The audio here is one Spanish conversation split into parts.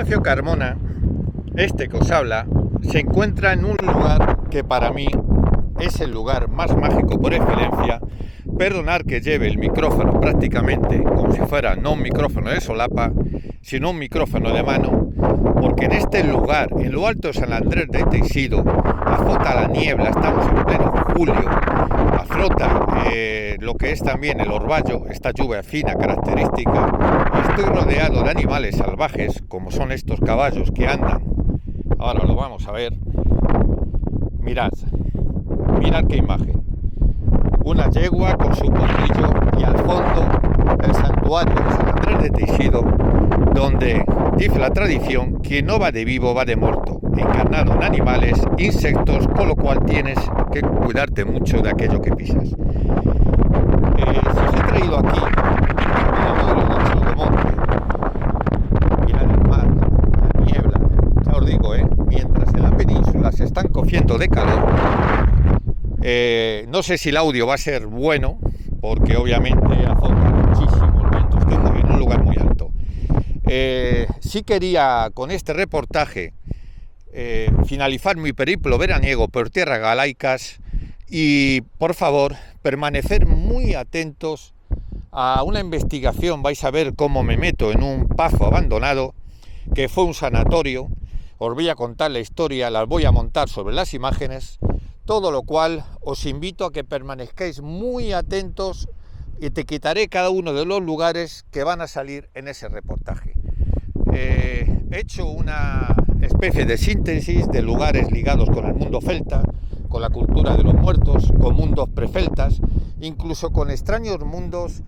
Ignacio Carmona, este que os habla, se encuentra en un lugar que para mí es el lugar más mágico por excelencia. Perdonad que lleve el micrófono prácticamente como si fuera no un micrófono de solapa, sino un micrófono de mano, porque en este lugar, en lo alto de San Andrés de Teixido, azota la niebla, estamos en pleno julio, azota lo que es también el orvallo, esta lluvia fina característica, y estoy rodeado de animales salvajes, como son estos caballos que andan. Ahora lo vamos a ver. Mirad qué imagen. Una yegua con su potrillo y al fondo el santuario de San Andrés de Teixido, donde dice la tradición: quien no va de vivo va de muerto, encarnado en animales, insectos, con lo cual tienes que cuidarte mucho de aquello que pisas. Si os he traído aquí de monte, mirad el mar, la niebla, ya os digo, mientras en la península se están cociendo de calor. No sé si el audio va a ser bueno, porque obviamente azota muchísimo el viento, estoy en un lugar muy alto. Sí quería con este reportaje finalizar mi periplo veraniego por tierras galaicas y, por favor, permanecer muy atentos a una investigación. Vais a ver cómo me meto en un pazo abandonado que fue un sanatorio. Os voy a contar la historia, las voy a montar sobre las imágenes, todo lo cual os invito a que permanezcáis muy atentos y te quitaré cada uno de los lugares que van a salir en ese reportaje. He hecho una especie de síntesis de lugares ligados con el mundo celta, con la cultura de los muertos, con mundos preceltas, incluso con extraños mundos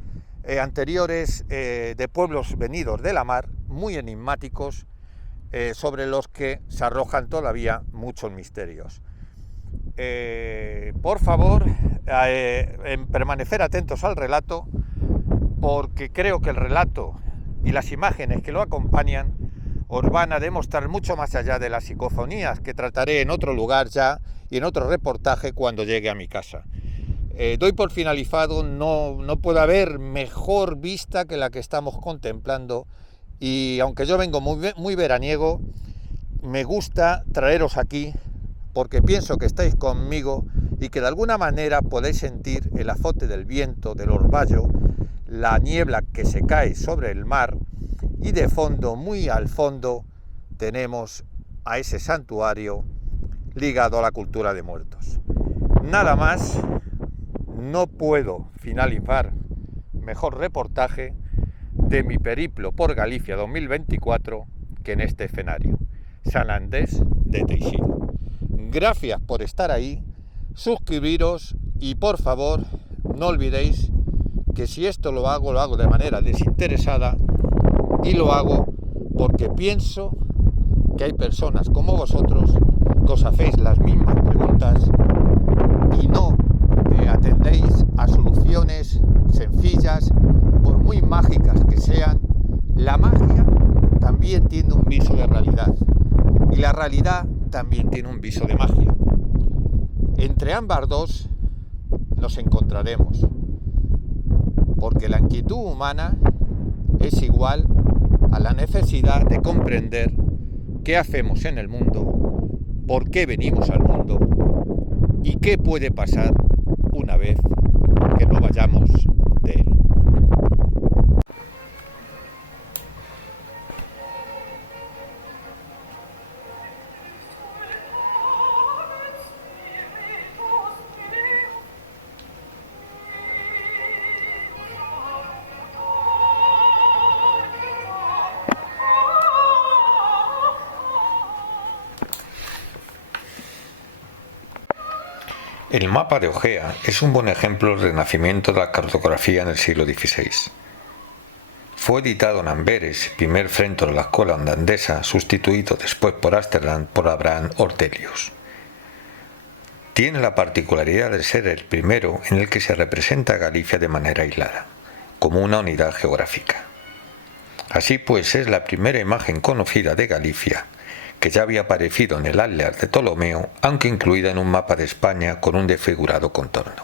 anteriores de pueblos venidos de la mar, muy enigmáticos, sobre los que se arrojan todavía muchos misterios. Por favor, en permanecer atentos al relato, porque creo que el relato y las imágenes que lo acompañan os van a demostrar mucho más allá de las psicofonías que trataré en otro lugar ya y en otro reportaje cuando llegue a mi casa. Doy por finalizado, no puede haber mejor vista que la que estamos contemplando, y aunque yo vengo muy veraniego, me gusta traeros aquí porque pienso que estáis conmigo y que de alguna manera podéis sentir el azote del viento, del orvallo, la niebla que se cae sobre el mar, y de fondo, muy al fondo, tenemos a ese santuario ligado a la cultura de muertos. Nada más, no puedo finalizar mejor reportaje de mi periplo por Galicia 2024 que en este escenario, San Andrés de Teixido. Gracias por estar ahí, suscribiros y por favor no olvidéis que si esto lo hago de manera desinteresada, y lo hago porque pienso que hay personas como vosotros que os hacéis las mismas preguntas y no atendéis a soluciones sencillas, por muy mágicas que sean. La magia también tiene un viso de realidad y la realidad también tiene un viso de magia. Entre ambas dos nos encontraremos, porque la inquietud humana es igual a la necesidad de comprender qué hacemos en el mundo, por qué venimos al mundo y qué puede pasar una vez que no vayamos de él. El mapa de Ojea es un buen ejemplo del renacimiento de la cartografía en el siglo XVI. Fue editado en Amberes, primer frente de la escuela holandesa, sustituido después por Amsterdam por Abraham Ortelius. Tiene la particularidad de ser el primero en el que se representa a Galicia de manera aislada, como una unidad geográfica. Así pues, es la primera imagen conocida de Galicia, que ya había aparecido en el Atlas de Ptolomeo, aunque incluida en un mapa de España con un desfigurado contorno.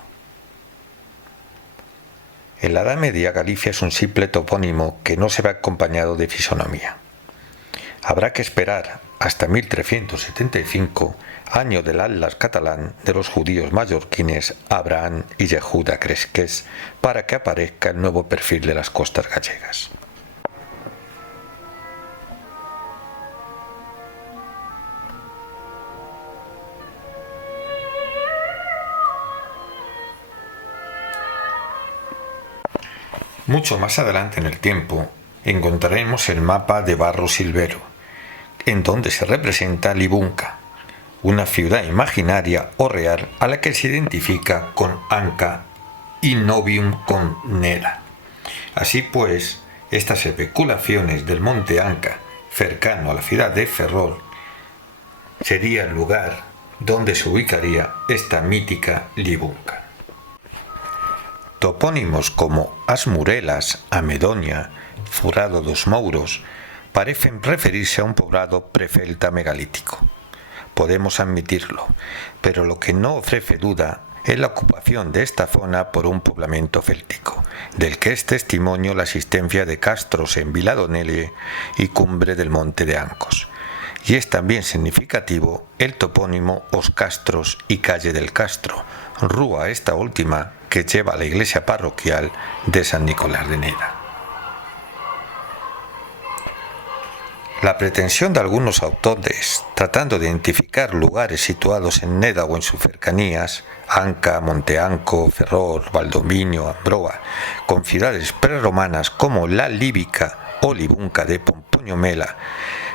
En la Edad Media, Galicia es un simple topónimo que no se ve acompañado de fisonomía. Habrá que esperar hasta 1375, año del Atlas catalán de los judíos mallorquines Abraham y Yehuda Cresques, para que aparezca el nuevo perfil de las costas gallegas. Mucho más adelante en el tiempo encontraremos el mapa de Barro Silvero, en donde se representa Libunca, una ciudad imaginaria o real a la que se identifica con Anca y Novium con Nera. Así pues, estas especulaciones del monte Anca, cercano a la ciudad de Ferrol, sería el lugar donde se ubicaría esta mítica Libunca. Topónimos como Asmurelas, Amedonia, Furado dos Mouros parecen referirse a un poblado precelta megalítico. Podemos admitirlo, pero lo que no ofrece duda es la ocupación de esta zona por un poblamiento céltico, del que es testimonio la existencia de castros en Viladonelle y cumbre del monte de Ancos. Y es también significativo el topónimo Os Castros y calle del Castro, rúa esta última que lleva a la iglesia parroquial de San Nicolás de Neda. La pretensión de algunos autores, tratando de identificar lugares situados en Neda o en sus cercanías, Anca, Monteanco, Ferrol, Valdominio, Ambroa, con ciudades prerromanas como la Líbica o Libunca de Pomponio Mela,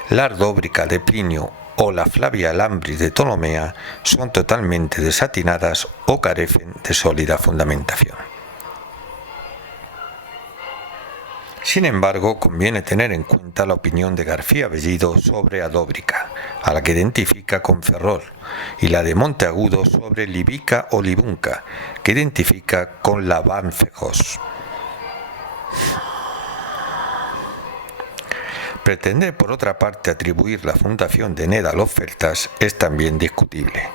la Ardóbrica de Plinio o la Flavia Alambris de Ptolomea, son totalmente desatinadas o carecen de sólida fundamentación. Sin embargo, conviene tener en cuenta la opinión de García Bellido sobre Adóbrica, a la que identifica con Ferrol, y la de Monteagudo sobre Libica o Libunca, que identifica con Lavancejos. Pretender, por otra parte, atribuir la fundación de Neda a los celtas es también discutible.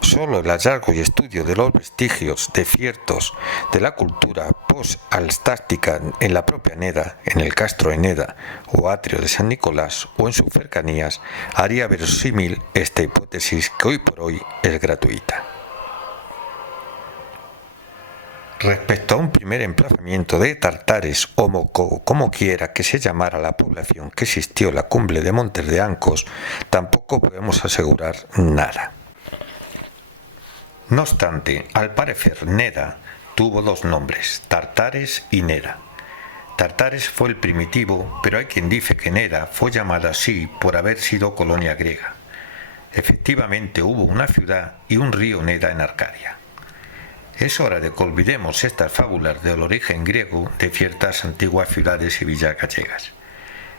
Solo el hallazgo y estudio de los vestigios de ciertos de la cultura post-alstástica en la propia Neda, en el castro de Neda o atrio de San Nicolás o en sus cercanías, haría verosímil esta hipótesis que hoy por hoy es gratuita. Respecto a un primer emplazamiento de Tartares o Moco, como quiera que se llamara la población que existió en la cumbre de Montes de Ancos, tampoco podemos asegurar nada. No obstante, al parecer Neda tuvo dos nombres, Tartares y Neda. Tartares fue el primitivo, pero hay quien dice que Neda fue llamada así por haber sido colonia griega. Efectivamente hubo una ciudad y un río Neda en Arcadia. Es hora de que olvidemos estas fábulas del origen griego de ciertas antiguas ciudades y villas gallegas.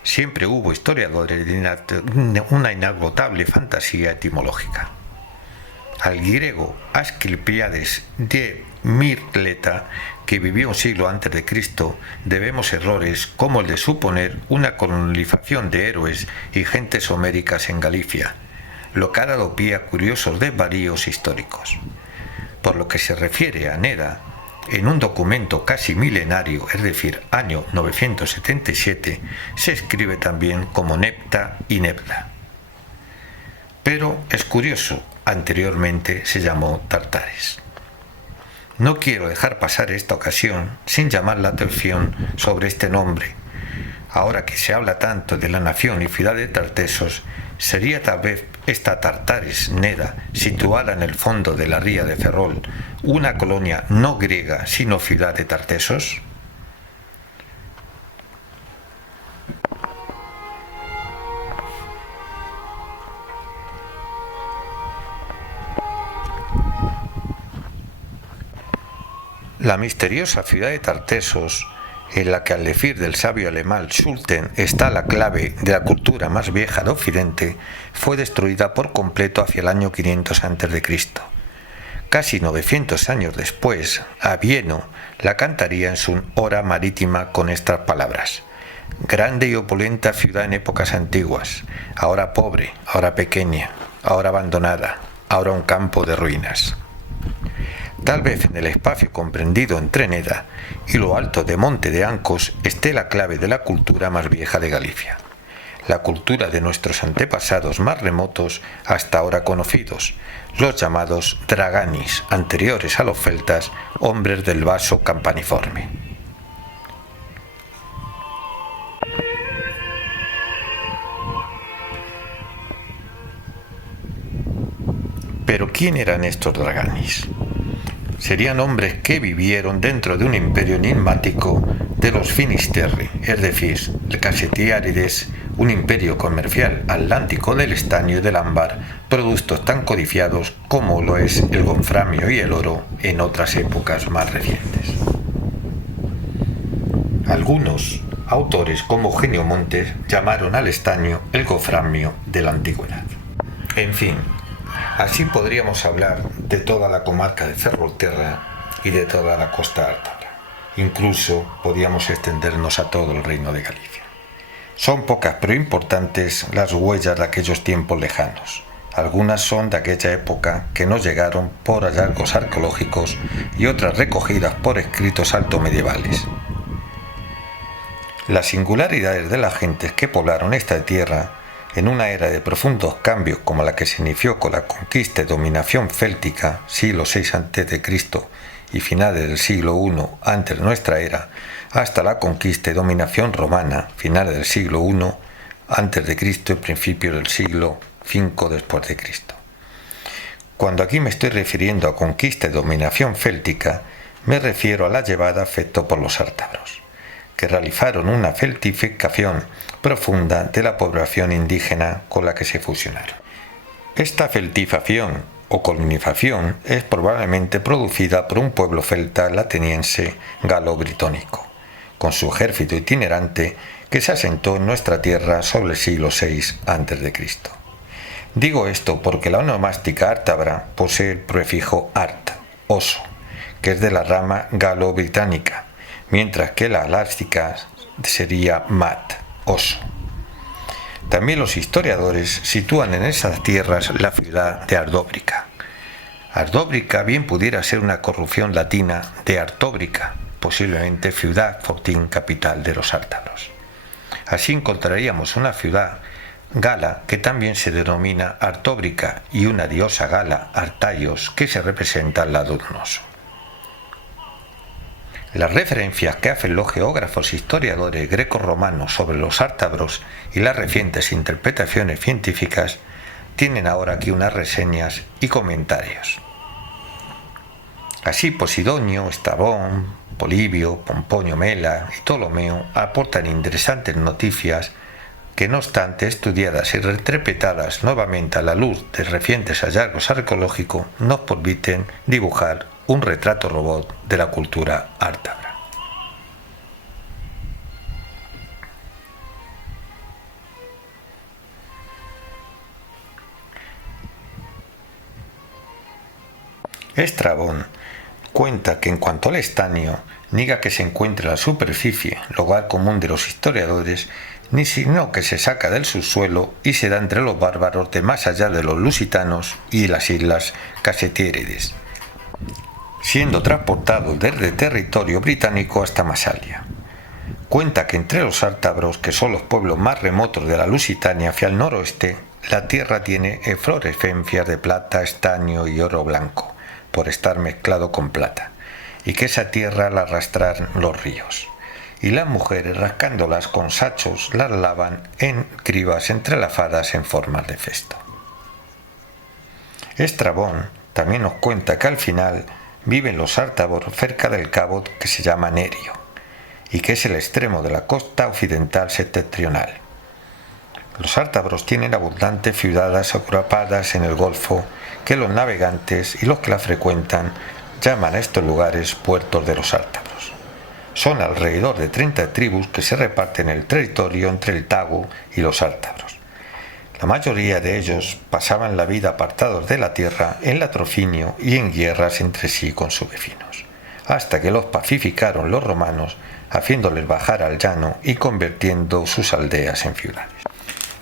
Siempre hubo historiadores de una inagotable fantasía etimológica. Al griego Asclepiades de Mileto, que vivió un siglo antes de Cristo, debemos errores como el de suponer una colonización de héroes y gentes homéricas en Galicia, lo que ha dado pie a curiosos desvaríos históricos. Por lo que se refiere a Neda, en un documento casi milenario, es decir, año 977, se escribe también como Nepta y Nebda. Pero es curioso, anteriormente se llamó Tartares. No quiero dejar pasar esta ocasión sin llamar la atención sobre este nombre. Ahora que se habla tanto de la nación y ciudad de Tartesos, ¿sería tal vez esta Tartares Neda, situada en el fondo de la ría de Ferrol, una colonia no griega sino ciudad de Tartesos? La misteriosa ciudad de Tartesos, en la que al decir del sabio alemán Schulten está la clave de la cultura más vieja de Occidente, fue destruida por completo hacia el año 500 a.C. Casi 900 años después, Avienno la cantaría en su hora marítima con estas palabras: grande y opulenta ciudad en épocas antiguas, ahora pobre, ahora pequeña, ahora abandonada, ahora un campo de ruinas. Tal vez en el espacio comprendido entre Neda y lo alto de Monte de Ancos esté la clave de la cultura más vieja de Galicia. la cultura de nuestros antepasados más remotos hasta ahora conocidos, los llamados draganis, anteriores a los celtas, hombres del vaso campaniforme. Pero ¿quién eran estos draganis? Serían hombres que vivieron dentro de un imperio enigmático de los Finisterri, es decir, el Cassetiárides, un imperio comercial atlántico del estaño y del ámbar, productos tan codiciados como lo es el wolframio y el oro en otras épocas más recientes. Algunos autores, como Eugenio Montes, llamaron al estaño el wolframio de la antigüedad. En fin, así podríamos hablar de toda la comarca de Ferrolterra y de toda la costa ártabra. Incluso podíamos extendernos a todo el reino de Galicia. Son pocas pero importantes las huellas de aquellos tiempos lejanos. Algunas son de aquella época que nos llegaron por hallazgos arqueológicos y otras recogidas por escritos altomedievales. Las singularidades de las gentes que poblaron esta tierra en una era de profundos cambios como la que se inició con la conquista y dominación céltica, siglo VI a.C. y finales del siglo I antes de nuestra era, hasta la conquista y dominación romana, finales del siglo I antes de Cristo y principios del siglo V después de Cristo. Cuando aquí me estoy refiriendo a conquista y dominación céltica, me refiero a la llevada a efecto por los ártabros, que realizaron una celtificación profunda de la población indígena con la que se fusionaron. Esta celtización o colonización es probablemente producida por un pueblo celta latiniense galo-britónico, con su ejército itinerante que se asentó en nuestra tierra sobre el siglo VI a.C. Digo esto porque la onomástica ártabra posee el prefijo art, oso, que es de la rama galo-británica, mientras que la alástica sería mat, oso. También los historiadores sitúan en esas tierras la ciudad de Ardóbrica. Ardóbrica bien pudiera ser una corrupción latina de Artóbrica, posiblemente ciudad fortín capital de los ártabros. Así encontraríamos una ciudad gala que también se denomina Artóbrica y una diosa gala, Artaios, que se representa al lado de un oso. Las referencias que hacen los geógrafos e historiadores greco-romanos sobre los ártabros y las recientes interpretaciones científicas tienen ahora aquí unas reseñas y comentarios. Así Posidonio, Estrabón, Polibio, Pomponio Mela y Ptolomeo aportan interesantes noticias que, no obstante estudiadas y reinterpretadas nuevamente a la luz de recientes hallazgos arqueológicos, nos permiten dibujar un retrato robot de la cultura ártabra. Estrabón cuenta que en cuanto al estaño, niega que se encuentre en la superficie, lugar común de los historiadores, ni sino que se saca del subsuelo y se da entre los bárbaros de más allá de los lusitanos y las islas Cassetiérides, siendo transportado desde territorio británico hasta Masalia. Cuenta que entre los ártabros, que son los pueblos más remotos de la Lusitania hacia el noroeste, la tierra tiene eflorescencias de plata, estaño y oro blanco, por estar mezclado con plata, y que esa tierra la arrastran los ríos. Y las mujeres, rascándolas con sachos, las lavan en cribas entrelazadas en formas de cesto. Estrabón también nos cuenta que al final viven los ártabros cerca del cabo que se llama Nerio, y que es el extremo de la costa occidental septentrional. Los ártabros tienen abundantes ciudades agrupadas en el Golfo que los navegantes y los que la frecuentan llaman a estos lugares puertos de los ártabros. Son alrededor de 30 tribus que se reparten el territorio entre el Tago y los ártabros. La mayoría de ellos pasaban la vida apartados de la tierra en latrocinio y en guerras entre sí con sus vecinos, hasta que los pacificaron los romanos, haciéndoles bajar al llano y convirtiendo sus aldeas en ciudades.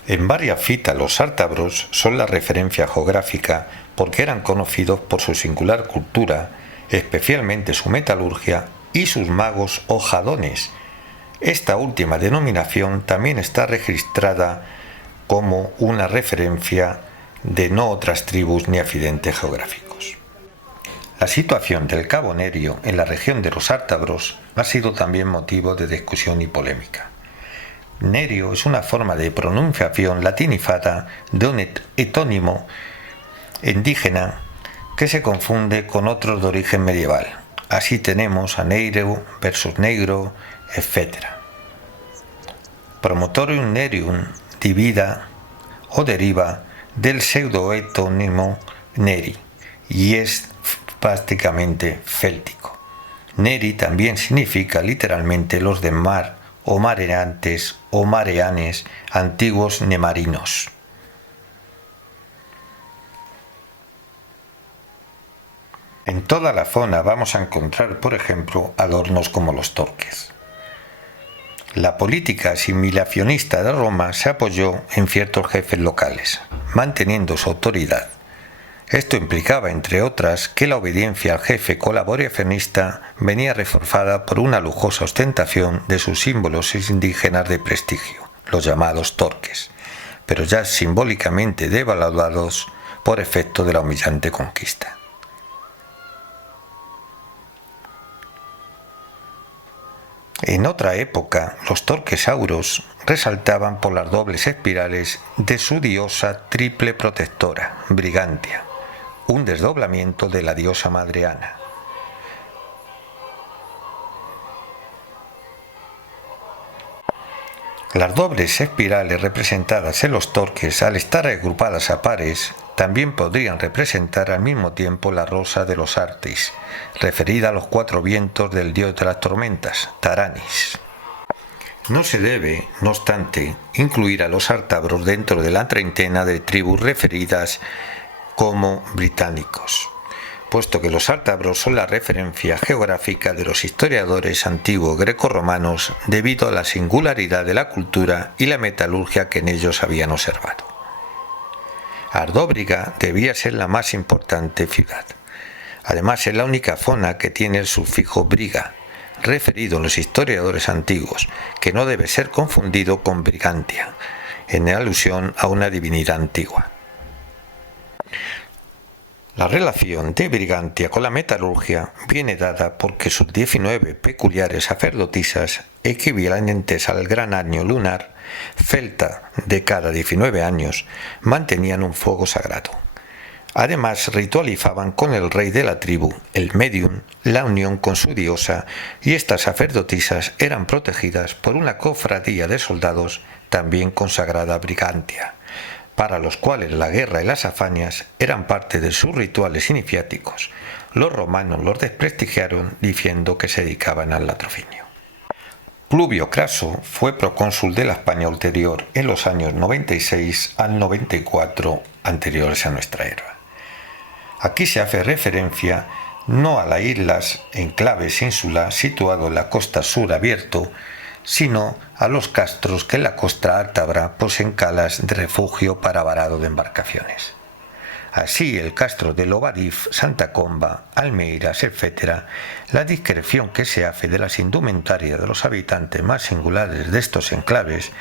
En varias citas los ártabros son la referencia geográfica porque eran conocidos por su singular cultura, especialmente su metalurgia y sus magos o jadones, Esta última denominación también está registrada como una referencia de no otras tribus ni accidentes geográficos. La situación del Cabo Nerio en la región de los Ártabros ha sido también motivo de discusión y polémica. Nerio es una forma de pronunciación latinizada de un etónimo indígena que se confunde con otros de origen medieval. Así tenemos a Neiro versus Negro, etc. Promotorium Nerium divida o deriva del pseudoetónimo Neri y es prácticamente céltico. Neri también significa literalmente los de mar o mareantes o mareanes, antiguos nemarinos. En toda la zona vamos a encontrar, por ejemplo, adornos como los torques. La política asimilacionista de Roma se apoyó en ciertos jefes locales, manteniendo su autoridad. Esto implicaba, entre otras, que la obediencia al jefe colaboracionista venía reforzada por una lujosa ostentación de sus símbolos indígenas de prestigio, los llamados torques, pero ya simbólicamente devaluados por efecto de la humillante conquista. En otra época, los torques auros resaltaban por las dobles espirales de su diosa triple protectora, Brigantia, un desdoblamiento de la diosa madre Ana. Las dobles espirales representadas en los torques, al estar agrupadas a pares, también podrían representar al mismo tiempo la rosa de los Artis, referida a los cuatro vientos del dios de las tormentas, Taranis. No se debe, no obstante, incluir a los ártabros dentro de la treintena de tribus referidas como británicos, puesto que los ártabros son la referencia geográfica de los historiadores antiguos grecorromanos debido a la singularidad de la cultura y la metalurgia que en ellos habían observado. Ardóbriga debía ser la más importante ciudad. Además, es la única zona que tiene el sufijo briga, referido en los historiadores antiguos, que no debe ser confundido con Brigantia, en alusión a una divinidad antigua. La relación de Brigantia con la metalurgia viene dada porque sus 19 peculiares sacerdotisas, equivalentes al gran año lunar, celta de cada 19 años, mantenían un fuego sagrado. Además, ritualizaban con el rey de la tribu, el medium, la unión con su diosa, y estas sacerdotisas eran protegidas por una cofradía de soldados también consagrada a Brigantia, para los cuales la guerra y las hazañas eran parte de sus rituales iniciáticos. Los romanos los desprestigiaron diciendo que se dedicaban al latrocinio. Pluvio Craso fue procónsul de la España ulterior en los años 96 al 94 anteriores a nuestra era. Aquí se hace referencia no a las islas enclaves ínsula situado en la costa sur abierto, sino a los castros que en la costa ártabra poseen calas de refugio para varado de embarcaciones. Así, el castro de Lobadif, Santa Comba, Almeiras, etc., la descripción que se hace de las indumentarias de los habitantes más singulares de estos enclaves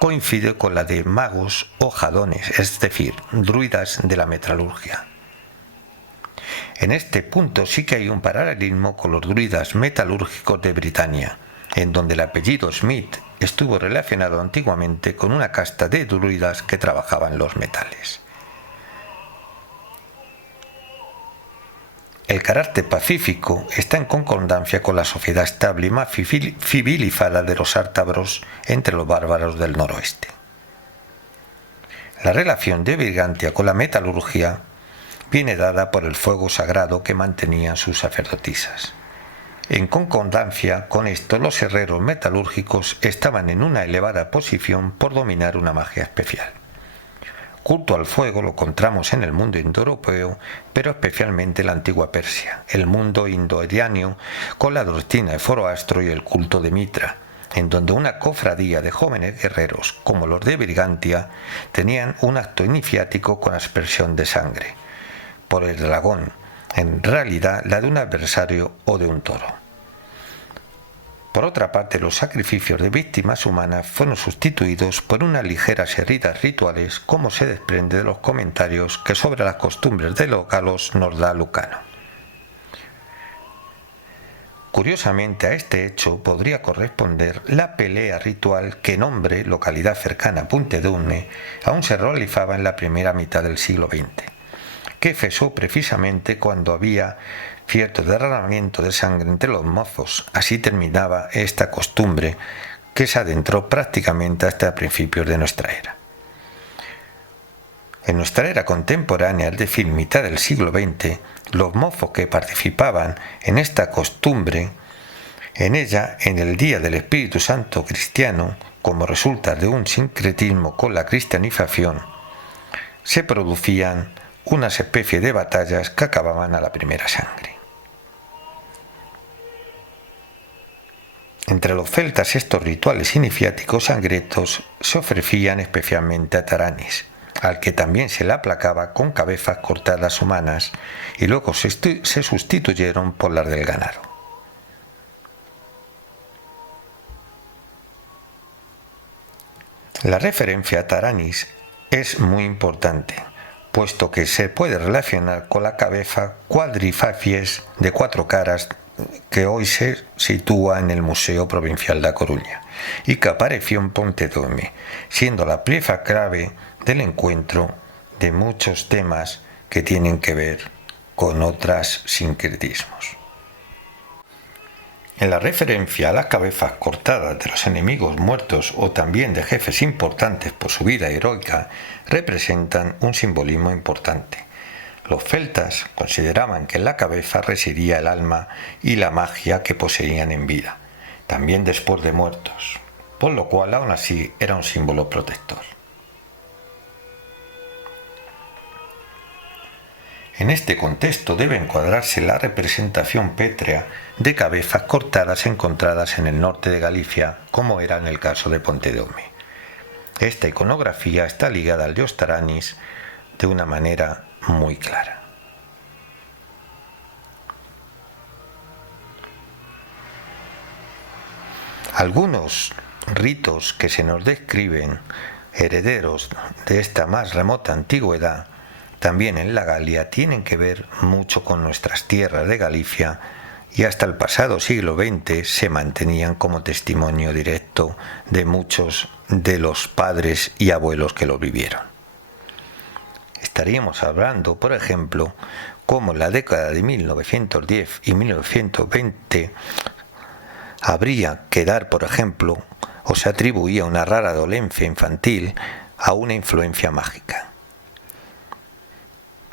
coincide con la de magos o jadones, es decir, druidas de la metalurgia. En este punto sí que hay un paralelismo con los druidas metalúrgicos de Britania, en donde el apellido Smith estuvo relacionado antiguamente con una casta de druidas que trabajaban los metales. El carácter pacífico está en concordancia con la sociedad estable y más civilizada de los ártabros entre los bárbaros del noroeste. La relación de Brigantia con la metalurgia viene dada por el fuego sagrado que mantenían sus sacerdotisas. En concordancia con esto, los herreros metalúrgicos estaban en una elevada posición por dominar una magia especial. Culto al fuego lo encontramos en el mundo indoeuropeo, pero especialmente en la antigua Persia, el mundo indoiráneo, con la doctrina de Zoroastro y el culto de Mitra, en donde una cofradía de jóvenes guerreros, como los de Brigantia, tenían un acto iniciático con aspersión de sangre por el dragón, en realidad la de un adversario o de un toro. Por otra parte, los sacrificios de víctimas humanas fueron sustituidos por unas ligeras heridas rituales, como se desprende de los comentarios que sobre las costumbres de los galos nos da Lucano. Curiosamente, a este hecho podría corresponder la pelea ritual que en Ombre, localidad cercana a Puntedurme, aún se realizaba en la primera mitad del siglo XX, que cesó precisamente cuando había cierto derramamiento de sangre entre los mozos. Así terminaba esta costumbre que se adentró prácticamente hasta principios de nuestra era. En nuestra era contemporánea, es decir, mitad del siglo XX, los mozos que participaban en esta costumbre, en ella, en el Día del Espíritu Santo cristiano, como resulta de un sincretismo con la cristianización, se producían unas especies de batallas que acababan a la primera sangre. Entre los celtas estos rituales iniciáticos sangrientos se ofrecían especialmente a Taranis, al que también se le aplacaba con cabezas cortadas humanas y luego se sustituyeron por las del ganado. La referencia a Taranis es muy importante, puesto que se puede relacionar con la cabeza cuadrifacies de 4 caras que hoy se sitúa en el Museo Provincial de A Coruña y que apareció en Pontedurme, siendo la pieza clave del encuentro de muchos temas que tienen que ver con otros sincretismos. En la referencia a las cabezas cortadas de los enemigos muertos o también de jefes importantes por su vida heroica representan un simbolismo importante. Los celtas consideraban que en la cabeza residía el alma y la magia que poseían en vida, también después de muertos, por lo cual aún así era un símbolo protector. En este contexto debe encuadrarse la representación pétrea de cabezas cortadas encontradas en el norte de Galicia, como era en el caso de Pontedurme. Esta iconografía está ligada al dios Taranis de una manera muy clara. Algunos ritos que se nos describen, herederos de esta más remota antigüedad, también en la Galia, tienen que ver mucho con nuestras tierras de Galicia y hasta el pasado siglo XX se mantenían como testimonio directo de muchos de los padres y abuelos que lo vivieron. Estaríamos hablando, por ejemplo, cómo en la década de 1910 y 1920 habría que dar, por ejemplo, o se atribuía una rara dolencia infantil a una influencia mágica.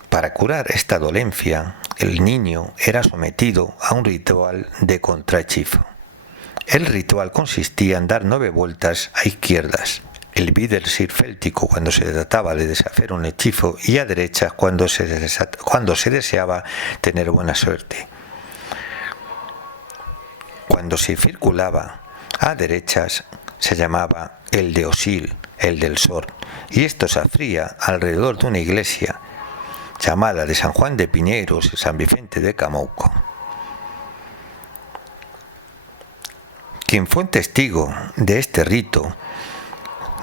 Para curar esta dolencia, el niño era sometido a un ritual de contrahechizo. El ritual consistía en dar 9 vueltas a izquierdas, el Wiedersir céltico cuando se trataba de deshacer un hechizo y a derechas cuando se deseaba tener buena suerte. Cuando se circulaba a derechas se llamaba el de Osil, el del Sor, y esto se hacía alrededor de una iglesia llamada de San Juan de Piñeiros y San Vicente de Camouco. Quien fue un testigo de este rito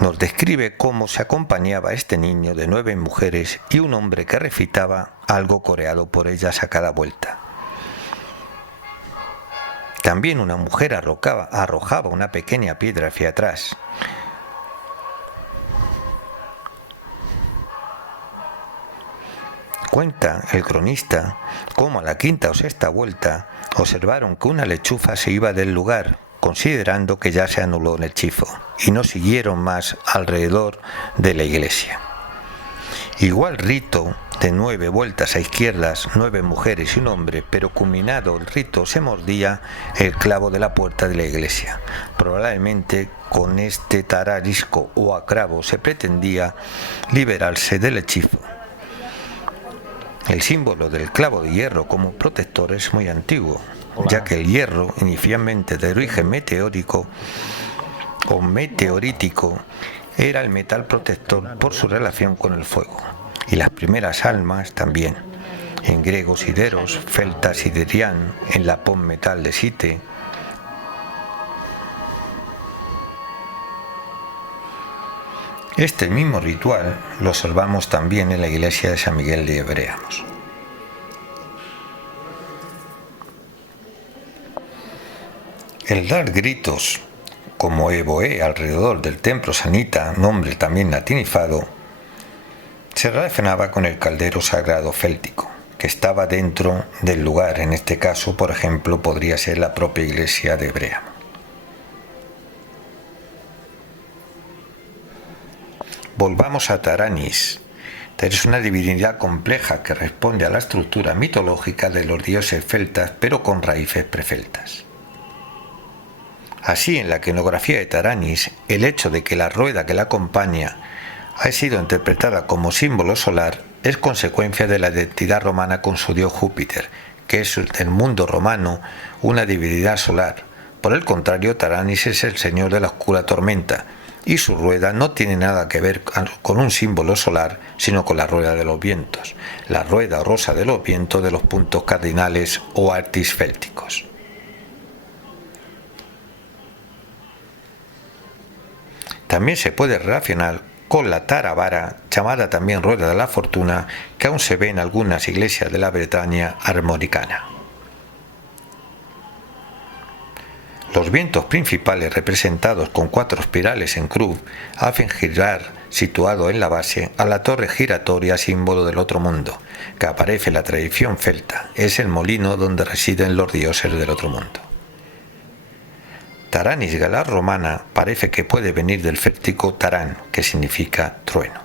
nos describe cómo se acompañaba a este niño de 9 mujeres y un hombre que recitaba algo coreado por ellas a cada vuelta. También una mujer arrojaba una pequeña piedra hacia atrás. Cuenta el cronista cómo a la 5ª o 6ª vuelta observaron que una lechuza se iba del lugar, considerando que ya se anuló el hechizo, y no siguieron más alrededor de la iglesia. Igual rito de 9 vueltas a izquierdas, 9 mujeres y un hombre, pero culminado el rito se mordía el clavo de la puerta de la iglesia. Probablemente con este tararisco o acravo se pretendía liberarse del hechizo. El símbolo del clavo de hierro como protector es muy antiguo, ya que el hierro, inicialmente de origen meteórico o meteorítico, era el metal protector por su relación con el fuego, y las primeras almas también. En griego sideros, celta siderian, en lapón metal de site. Este mismo ritual lo observamos también en la iglesia de San Miguel de Ebreamos. El dar gritos como Evoe alrededor del templo Sanita, nombre también latinizado, se relacionaba con el caldero sagrado céltico, que estaba dentro del lugar. En este caso, por ejemplo, podría ser la propia iglesia de Ebreamo. Volvamos a Taranis. Es una divinidad compleja que responde a la estructura mitológica de los dioses celtas, pero con raíces preceltas. Así, en la iconografía de Taranis, el hecho de que la rueda que la acompaña ha sido interpretada como símbolo solar es consecuencia de la identidad romana con su dios Júpiter, que es el mundo romano una divinidad solar. Por el contrario, Taranis es el señor de la oscura tormenta, y su rueda no tiene nada que ver con un símbolo solar, sino con la rueda de los vientos, la rueda rosa de los vientos de los puntos cardinales o artis célticos. También se puede relacionar con la Taravara, llamada también rueda de la fortuna, que aún se ve en algunas iglesias de la Bretaña armoricana. Los vientos principales, representados con 4 espirales en cruz, hacen girar, situado en la base, a la torre giratoria, símbolo del otro mundo, que aparece en la tradición celta. Es el molino donde residen los dioses del otro mundo. Taranis galar romana parece que puede venir del céltico tarán, que significa trueno.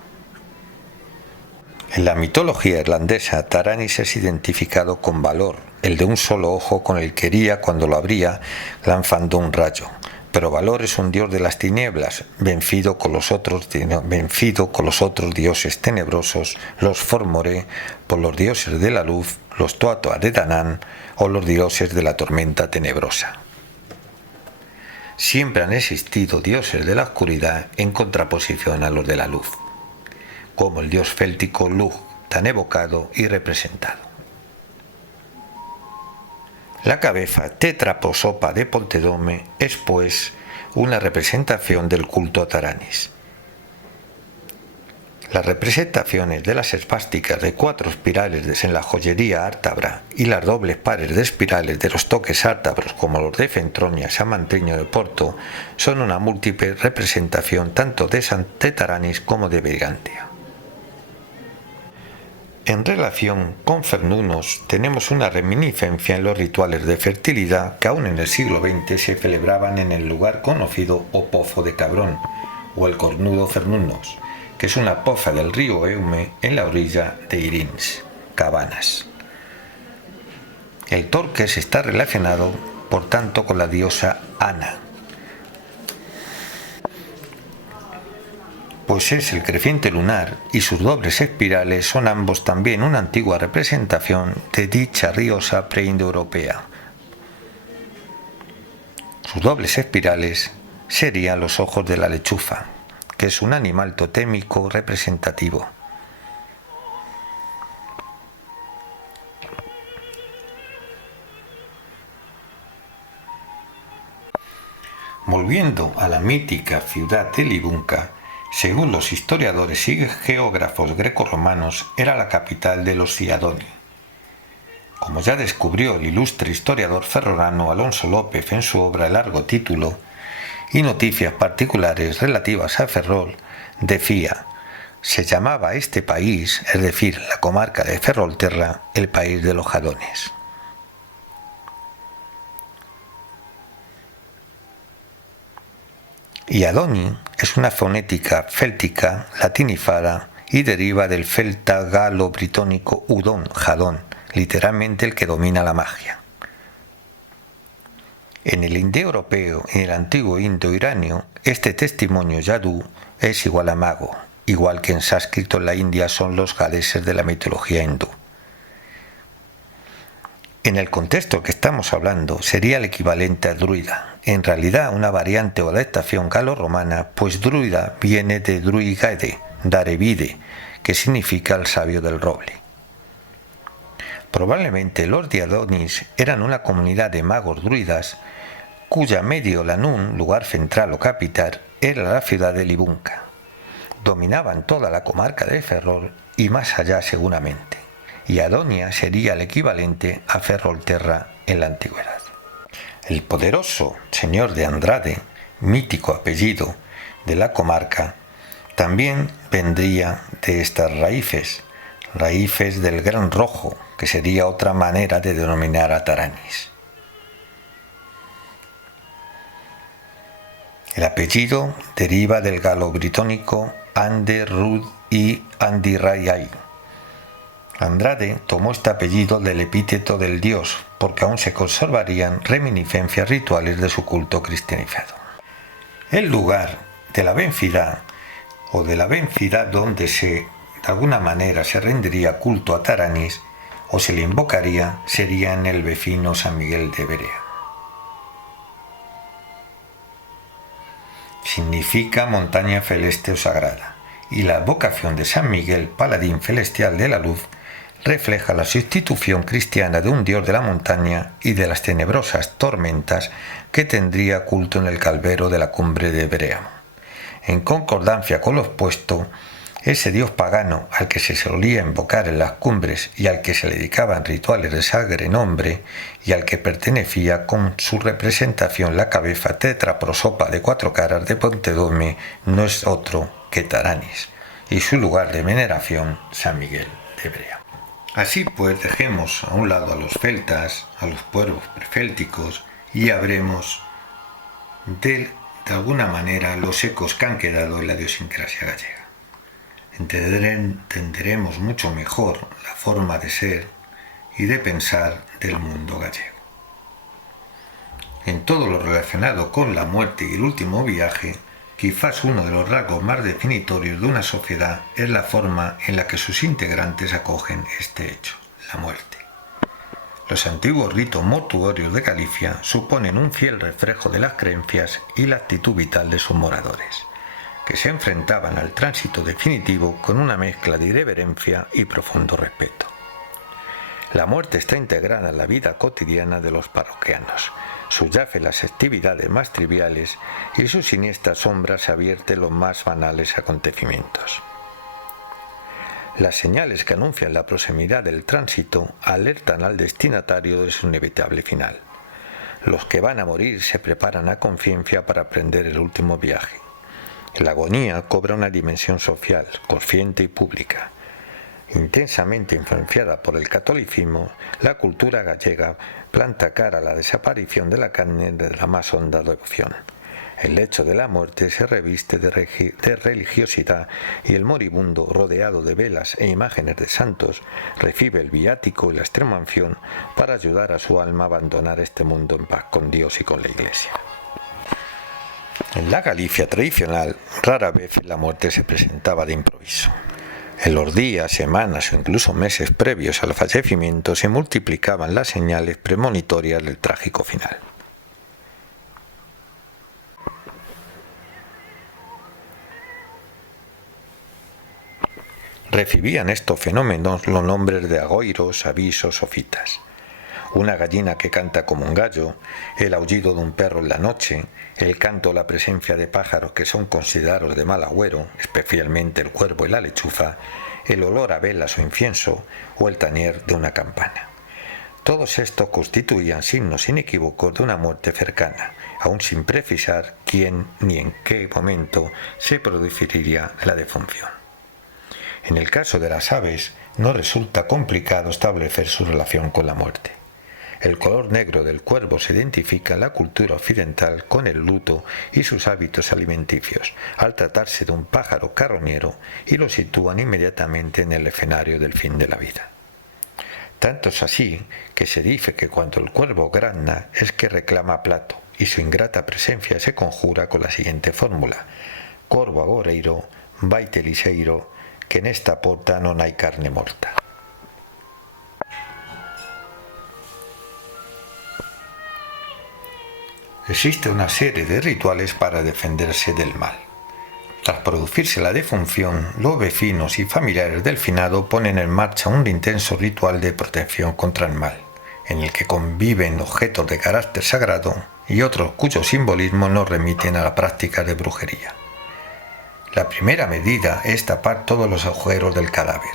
En la mitología irlandesa, Taranis es identificado con Valor, el de un solo ojo con el que hería cuando lo abría lanzando un rayo. Pero Valor es un dios de las tinieblas, vencido con los otros dioses tenebrosos, los Formoré, por los dioses de la luz, los Tuatha de Danann o los dioses de la tormenta tenebrosa. Siempre han existido dioses de la oscuridad en contraposición a los de la luz, como el dios céltico Lugh, tan evocado y representado. La cabeza tetraprosopa de Pontedome es, pues, una representación del culto a Taranis. Las representaciones de las esvásticas de 4 espirales en la joyería ártabra y las dobles pares de espirales de los toques ártabros como los de Fentronia, San Manteño de Porto son una múltiple representación tanto de Taranis como de Brigantia. En relación con Fernunos tenemos una reminiscencia en los rituales de fertilidad que aún en el siglo XX se celebraban en el lugar conocido o Pozo de Cabrón o el Cornudo Fernunos, que es una poza del río Eume en la orilla de Irins, Cabanas. El Torques está relacionado, por tanto, con la diosa Ana, pues es el creciente lunar y sus dobles espirales son ambos también una antigua representación de dicha diosa preindoeuropea. Sus dobles espirales serían los ojos de la lechuza, que es un animal totémico representativo. Volviendo a la mítica ciudad de Libunca, según los historiadores y geógrafos grecorromanos, era la capital de los Iadoni. Como ya descubrió el ilustre historiador ferrolano Alonso López en su obra El largo título, y noticias particulares relativas a Ferrol, decía: se llamaba este país, es decir, la comarca de Ferrolterra, el país de los Jadones. Iadoni es una fonética céltica latinizada y deriva del celta galo-britónico udón, jadón, literalmente el que domina la magia. En el indoeuropeo y en el antiguo indo-iranio, este testimonio yadú es igual a mago, igual que en sánscrito en la India son los gadeses de la mitología hindú. En el contexto que estamos hablando sería el equivalente a druida, en realidad una variante o adaptación galo-romana, pues druida viene de druigade, darevide, que significa el sabio del roble. Probablemente los Diadonis eran una comunidad de magos druidas cuya Mediolanum, lugar central o capital, era la ciudad de Libunca. dominaban toda la comarca de Ferrol y más allá seguramente, y Adonia sería el equivalente a Ferrolterra en la antigüedad. El poderoso señor de Andrade, mítico apellido de la comarca, también vendría de estas raíces del Gran Rojo, que sería otra manera de denominar a Taranis. El apellido deriva del galo-britónico Ande Rud y Andirayay. Andrade tomó este apellido del epíteto del dios, porque aún se conservarían reminiscencias rituales de su culto cristianizado. El lugar de la vencida donde de alguna manera se rendiría culto a Taranis o se le invocaría sería en el vecino San Miguel de Berea. Significa montaña celeste o sagrada, y la advocación de San Miguel, paladín celestial de la luz, refleja la sustitución cristiana de un dios de la montaña y de las tenebrosas tormentas que tendría culto en el calvero de la cumbre de Berea. En concordancia con lo expuesto, ese dios pagano al que se solía invocar en las cumbres y al que se le dedicaban rituales de sagre nombre y al que pertenecía con su representación la cabeza tetraprosopa de 4 caras de Pontedome, no es otro que Taranis, y su lugar de veneración San Miguel de Berea. Así pues, dejemos a un lado a los celtas, a los pueblos prefélticos, y habremos de alguna manera los ecos que han quedado en la idiosincrasia gallega. Entenderemos mucho mejor la forma de ser y de pensar del mundo gallego. En todo lo relacionado con la muerte y el último viaje, quizás uno de los rasgos más definitorios de una sociedad es la forma en la que sus integrantes acogen este hecho, la muerte. Los antiguos ritos mortuorios de Galicia suponen un fiel reflejo de las creencias y la actitud vital de sus moradores, que se enfrentaban al tránsito definitivo con una mezcla de irreverencia y profundo respeto. La muerte está integrada en la vida cotidiana de los parroquianos, subyace en las actividades más triviales y su siniestra sombra se advierte en los más banales acontecimientos. Las señales que anuncian la proximidad del tránsito alertan al destinatario de su inevitable final. Los que van a morir se preparan a conciencia para emprender el último viaje. La agonía cobra una dimensión social, consciente y pública. Intensamente influenciada por el catolicismo, la cultura gallega planta cara a la desaparición de la carne de la más honda devoción. El lecho de la muerte se reviste de religiosidad y el moribundo, rodeado de velas e imágenes de santos, recibe el viático y la extremaunción para ayudar a su alma a abandonar este mundo en paz con Dios y con la Iglesia. En la Galicia tradicional, rara vez la muerte se presentaba de improviso. En los días, semanas o incluso meses previos al fallecimiento se multiplicaban las señales premonitorias del trágico final. Recibían estos fenómenos los nombres de agoiros, avisos o citas. Una gallina que canta como un gallo, el aullido de un perro en la noche, el canto o la presencia de pájaros que son considerados de mal agüero, especialmente el cuervo y la lechuza, el olor a velas o incienso o el tañer de una campana. Todos estos constituían signos inequívocos de una muerte cercana, aun sin precisar quién ni en qué momento se produciría la defunción. En el caso de las aves, no resulta complicado establecer su relación con la muerte. El color negro del cuervo se identifica en la cultura occidental con el luto y sus hábitos alimenticios, al tratarse de un pájaro carroñero, y lo sitúan inmediatamente en el escenario del fin de la vida. Tanto es así que se dice que cuando el cuervo grazna es que reclama plato, y su ingrata presencia se conjura con la siguiente fórmula: corvo agoreiro, vaite liseiro, que en esta porta non hai carne morta. Existe una serie de rituales para defenderse del mal. Tras producirse la defunción, los vecinos y familiares del finado ponen en marcha un intenso ritual de protección contra el mal, en el que conviven objetos de carácter sagrado y otros cuyos simbolismos nos remiten a la práctica de brujería. La primera medida es tapar todos los agujeros del cadáver.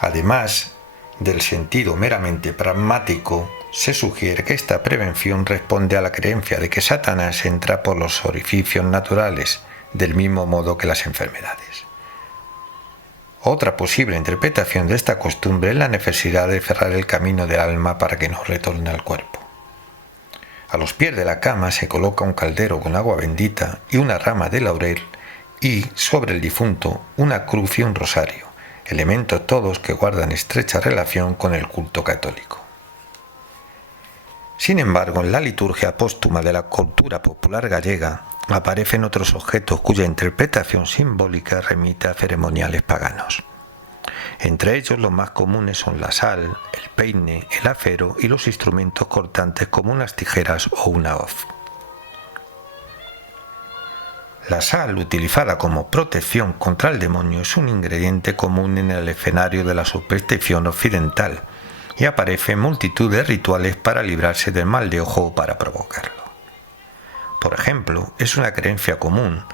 Además del sentido meramente pragmático, se sugiere que esta prevención responde a la creencia de que Satanás entra por los orificios naturales, del mismo modo que las enfermedades. Otra posible interpretación de esta costumbre es la necesidad de cerrar el camino del alma para que no retorne al cuerpo. A los pies de la cama se coloca un caldero con agua bendita y una rama de laurel, y sobre el difunto una cruz y un rosario, elementos todos que guardan estrecha relación con el culto católico. Sin embargo, en la liturgia póstuma de la cultura popular gallega aparecen otros objetos cuya interpretación simbólica remite a ceremoniales paganos. Entre ellos los más comunes son la sal, el peine, el acero y los instrumentos cortantes como unas tijeras o una hoz. La sal, utilizada como protección contra el demonio, es un ingrediente común en el escenario de la superstición occidental y aparece en multitud de rituales para librarse del mal de ojo o para provocarlo. Por ejemplo, es una creencia común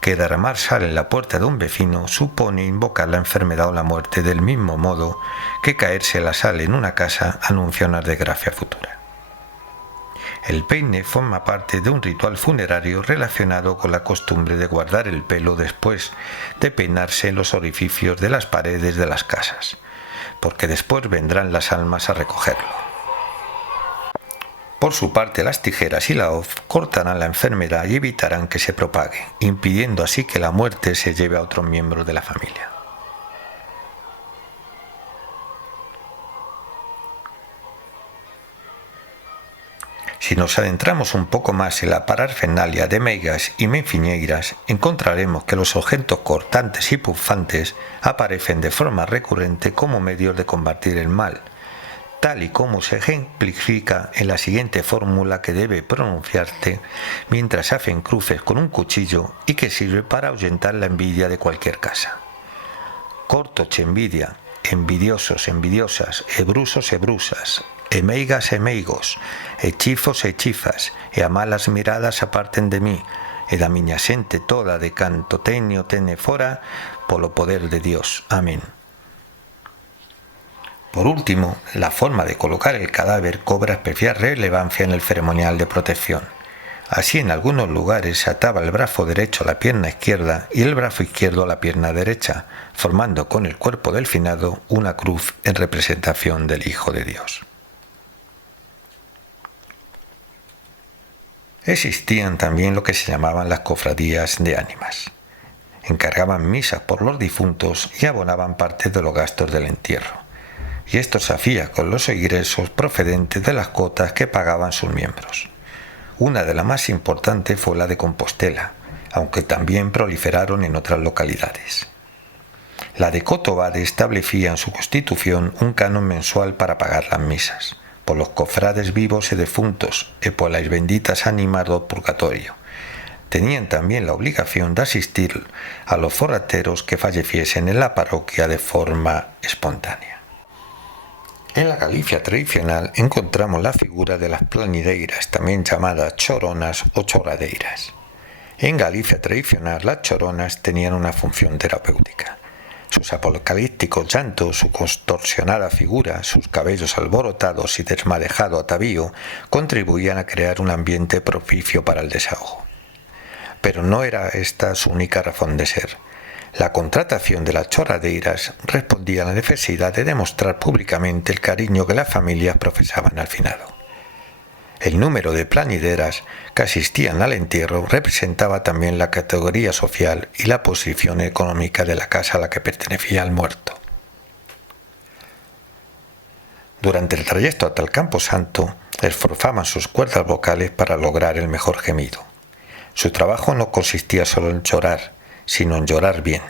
que derramar sal en la puerta de un vecino supone invocar la enfermedad o la muerte, del mismo modo que caerse la sal en una casa anuncia una desgracia futura. El peine forma parte de un ritual funerario relacionado con la costumbre de guardar el pelo después de peinarse en los orificios de las paredes de las casas, porque después vendrán las almas a recogerlo. Por su parte, las tijeras y la hoz cortarán la enfermedad y evitarán que se propague, impidiendo así que la muerte se lleve a otros miembros de la familia. Si nos adentramos un poco más en la parafernalia de meigas y menfiñeiras, encontraremos que los objetos cortantes y punzantes aparecen de forma recurrente como medios de combatir el mal, tal y como se ejemplifica en la siguiente fórmula que debe pronunciarse mientras se hacen cruces con un cuchillo y que sirve para ahuyentar la envidia de cualquier casa. Cortoche envidia, envidiosos, envidiosas, ebrusos, ebrusas, emeigas, emeigos, hechifos, hechifas, e a malas miradas aparten de mí, e da miña xente toda de canto teño tene fora, polo poder de Dios. Amén. Por último, la forma de colocar el cadáver cobra especial relevancia en el ceremonial de protección. Así, en algunos lugares se ataba el brazo derecho a la pierna izquierda y el brazo izquierdo a la pierna derecha, formando con el cuerpo del finado una cruz en representación del Hijo de Dios. Existían también lo que se llamaban las cofradías de ánimas. Encargaban misas por los difuntos y abonaban parte de los gastos del entierro. Y esto se hacía con los ingresos procedentes de las cuotas que pagaban sus miembros. Una de las más importantes fue la de Compostela, aunque también proliferaron en otras localidades. La de Cotobade establecía en su constitución un canon mensual para pagar las misas, por los cofrades vivos y defuntos, y por las benditas ánimas do purgatorio. Tenían también la obligación de asistir a los forrateros que falleciesen en la parroquia de forma espontánea. En la Galicia tradicional encontramos la figura de las planideiras, también llamadas choronas o chorradeiras. En Galicia tradicional, las choronas tenían una función terapéutica. Sus apocalípticos llantos, su contorsionada figura, sus cabellos alborotados y desmadejado atavío contribuían a crear un ambiente propicio para el desahogo. Pero no era esta su única razón de ser. La contratación de las chorradeiras respondía a la necesidad de demostrar públicamente el cariño que las familias profesaban al finado. El número de planideras que asistían al entierro representaba también la categoría social y la posición económica de la casa a la que pertenecía el muerto. Durante el trayecto hasta el camposanto, esforzaban sus cuerdas vocales para lograr el mejor gemido. Su trabajo no consistía solo en llorar, sino en llorar bien.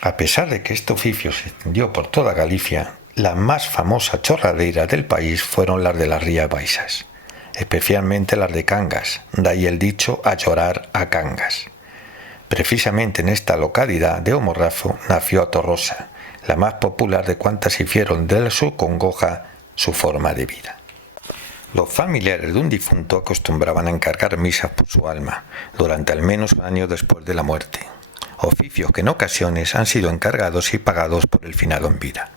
A pesar de que este oficio se extendió por toda Galicia, la más famosa chorradeira del país fueron las de las Rías Baixas, especialmente las de Cangas, de ahí el dicho a llorar a Cangas. Precisamente en esta localidad de O Morrazo nació a Torrosa, la más popular de cuantas hicieron de su congoja su forma de vida. Los familiares de un difunto acostumbraban a encargar misas por su alma durante al menos un año después de la muerte, oficios que en ocasiones han sido encargados y pagados por el finado en vida.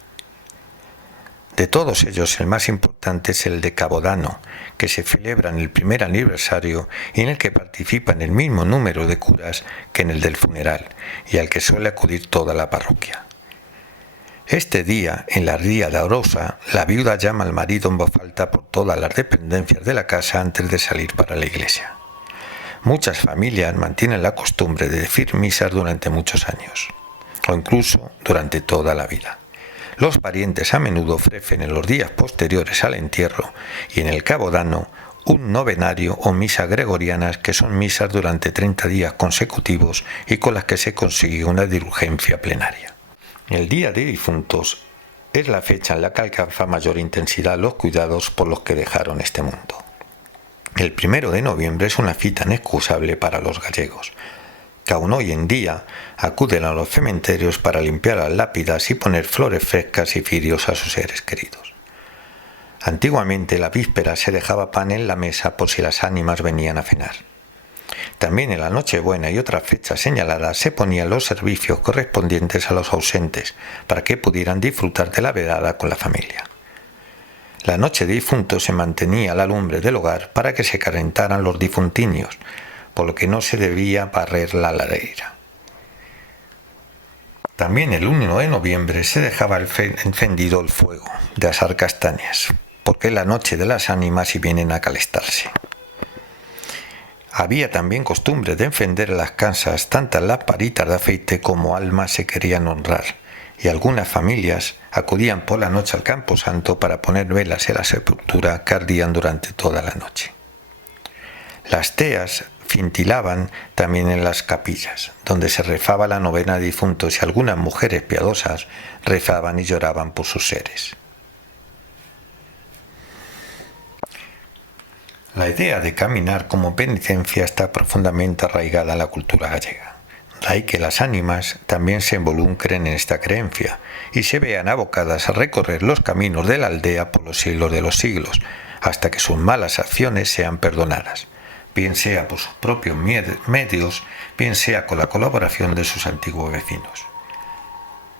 De todos ellos, el más importante es el de Cabodano, que se celebra en el primer aniversario y en el que participan el mismo número de curas que en el del funeral, y al que suele acudir toda la parroquia. Este día, en la ría de Arosa, la viuda llama al marido en voz alta por todas las dependencias de la casa antes de salir para la iglesia. Muchas familias mantienen la costumbre de decir misas durante muchos años, o incluso durante toda la vida. Los parientes a menudo ofrecen en los días posteriores al entierro y en el Cabodano un novenario o misas gregorianas, que son misas durante 30 días consecutivos y con las que se consigue una indulgencia plenaria. El Día de Difuntos es la fecha en la que alcanza mayor intensidad los cuidados por los que dejaron este mundo. El 1 de noviembre es una cita inexcusable para los gallegos, que aún hoy en día acuden a los cementerios para limpiar las lápidas y poner flores frescas y cirios a sus seres queridos. Antiguamente, la víspera se dejaba pan en la mesa por si las ánimas venían a cenar. También en la Nochebuena y otras fechas señaladas se ponían los servicios correspondientes a los ausentes para que pudieran disfrutar de la velada con la familia. La noche de difuntos se mantenía a la lumbre del hogar para que se calentaran los difuntinios, por lo que no se debía barrer la lareira. También el 1 de noviembre se dejaba encendido el fuego de asar castañas, porque es la noche de las ánimas y vienen a calentarse. Había también costumbre de encender en las casas tantas lamparitas de aceite como almas se querían honrar, y algunas familias acudían por la noche al camposanto para poner velas en la sepultura que ardían durante toda la noche. Las teas cintilaban también en las capillas, donde se rezaba la novena de difuntos, y algunas mujeres piadosas rezaban y lloraban por sus seres. La idea de caminar como penitencia está profundamente arraigada en la cultura gallega. De ahí que las ánimas también se involucren en esta creencia y se vean abocadas a recorrer los caminos de la aldea por los siglos de los siglos, hasta que sus malas acciones sean perdonadas, bien sea por sus propios medios, bien sea con la colaboración de sus antiguos vecinos.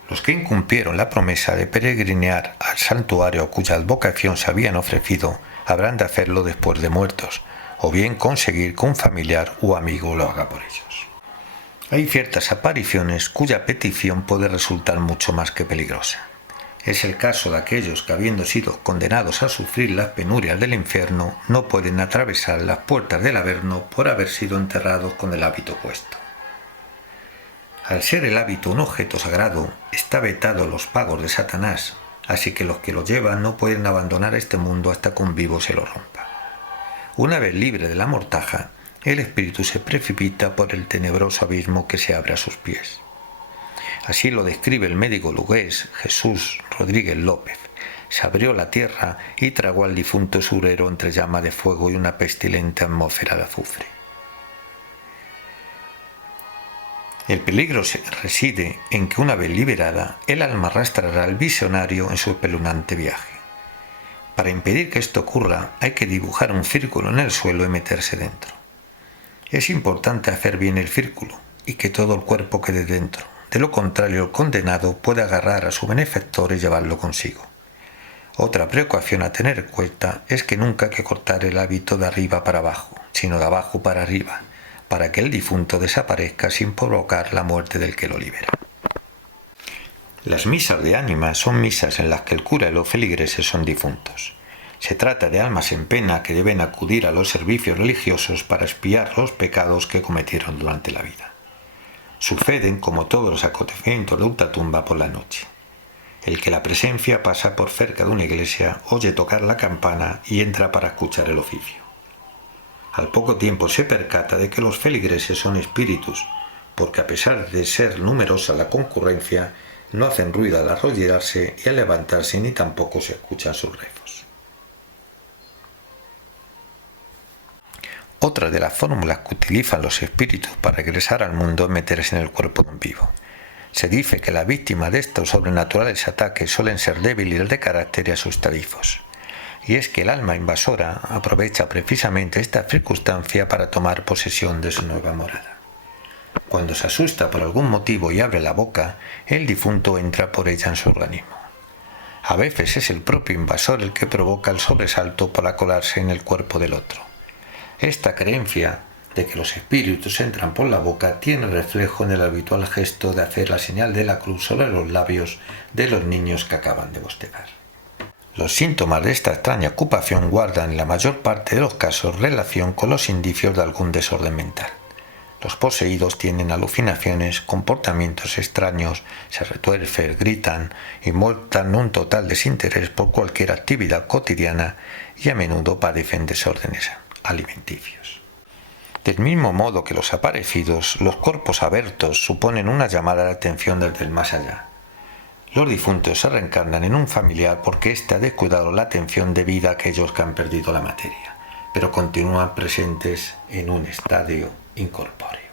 Los que incumplieron la promesa de peregrinear al santuario a cuya advocación se habían ofrecido habrán de hacerlo después de muertos, o bien conseguir que un familiar o amigo lo haga por ellos. Hay ciertas apariciones cuya petición puede resultar mucho más que peligrosa. Es el caso de aquellos que, habiendo sido condenados a sufrir las penurias del infierno, no pueden atravesar las puertas del Averno por haber sido enterrados con el hábito puesto. Al ser el hábito un objeto sagrado, está vetado a los pagos de Satanás, así que los que lo llevan no pueden abandonar este mundo hasta que un vivo se lo rompa. Una vez libre de la mortaja, el espíritu se precipita por el tenebroso abismo que se abre a sus pies. Así lo describe el médico lugués Jesús Rodríguez López. Se abrió la tierra y tragó al difunto surero entre llama de fuego y una pestilente atmósfera de azufre. El peligro reside en que, una vez liberada, el alma arrastrará al visionario en su espeluznante viaje. Para impedir que esto ocurra, hay que dibujar un círculo en el suelo y meterse dentro. Es importante hacer bien el círculo y que todo el cuerpo quede dentro. De lo contrario, el condenado puede agarrar a su benefactor y llevarlo consigo. Otra precaución a tener en cuenta es que nunca hay que cortar el hábito de arriba para abajo, sino de abajo para arriba, para que el difunto desaparezca sin provocar la muerte del que lo libera. Las misas de ánimas son misas en las que el cura y los feligreses son difuntos. Se trata de almas en pena que deben acudir a los servicios religiosos para expiar los pecados que cometieron durante la vida. Suceden, como todos los acontecimientos de ultratumba, por la noche. El que la presencia pasa por cerca de una iglesia oye tocar la campana y entra para escuchar el oficio. Al poco tiempo se percata de que los feligreses son espíritus, porque a pesar de ser numerosa la concurrencia, no hacen ruido al arrodillarse y al levantarse, ni tampoco se escuchan sus rezos. Otra de las fórmulas que utilizan los espíritus para regresar al mundo es meterse en el cuerpo de un vivo. Se dice que las víctimas de estos sobrenaturales ataques suelen ser débiles de carácter y asustadizos, y es que el alma invasora aprovecha precisamente esta circunstancia para tomar posesión de su nueva morada. Cuando se asusta por algún motivo y abre la boca, el difunto entra por ella en su organismo. A veces es el propio invasor el que provoca el sobresalto para colarse en el cuerpo del otro. Esta creencia de que los espíritus entran por la boca tiene reflejo en el habitual gesto de hacer la señal de la cruz sobre los labios de los niños que acaban de bostezar. Los síntomas de esta extraña ocupación guardan en la mayor parte de los casos relación con los indicios de algún desorden mental. Los poseídos tienen alucinaciones, comportamientos extraños, se retuercen, gritan y muestran un total desinterés por cualquier actividad cotidiana y a menudo padecen desórdenes alimenticios. Del mismo modo que los aparecidos, los cuerpos abiertos suponen una llamada de atención desde el más allá. Los difuntos se reencarnan en un familiar porque éste ha descuidado la atención debida a aquellos que han perdido la materia, pero continúan presentes en un estadio incorpóreo.